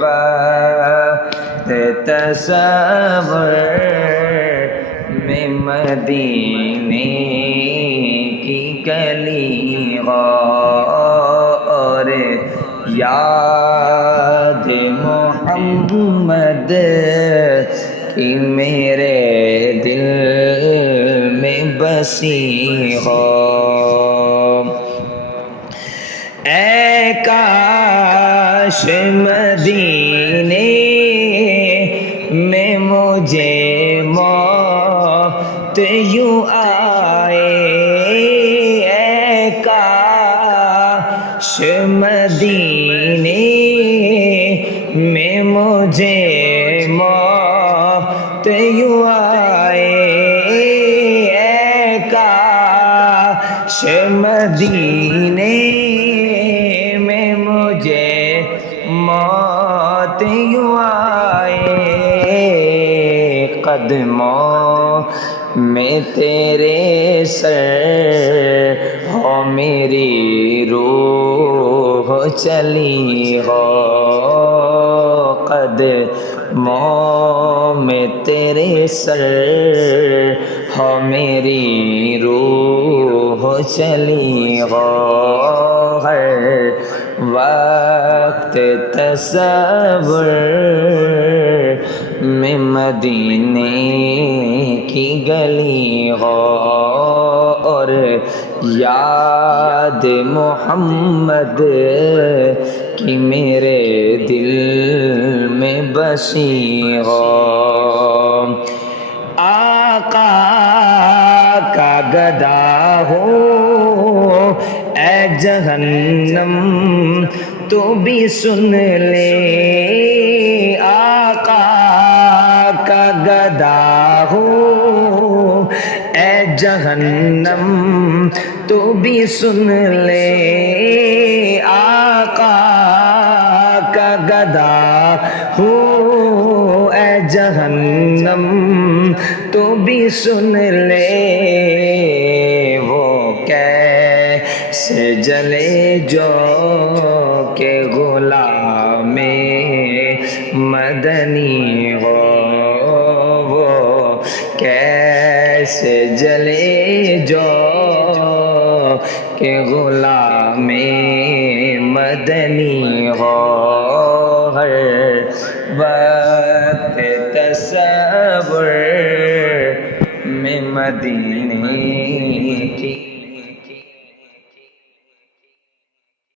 وقت تصور میں مدینے کی گلی اور یاد محمد کی میرے دل میں بسی ہو۔ اے کاش مدینے میں مجھے موت یوں آئے، اے کاش مدینے میں مجھے موت یوں آئے، اے کاش مدینے میں مجھے موت یوں آئے، قدموں میں تیرے سر ہو میری روح چلی ہو، قدموں میں تیرے سر ہو میری روح چلی ہو، ہر وقت تصور میں مدینے کی گلی ہو اور یاد محمد کی میرے دل میں بسی ہو۔ آقا کا گدا ہو اے جہنم تو بھی سن لے، آقا کا گدا ہو اے جہنم تو بھی سن لے، آقا کا گدا ہو اے جہنم تو بھی سن لے، وہ کیسے جلے جو کہ غلام مدنی ہو، وہ کیسے جلے جو کہ غلام مدنی ہو، ہر وقت تصور میں مدینے کی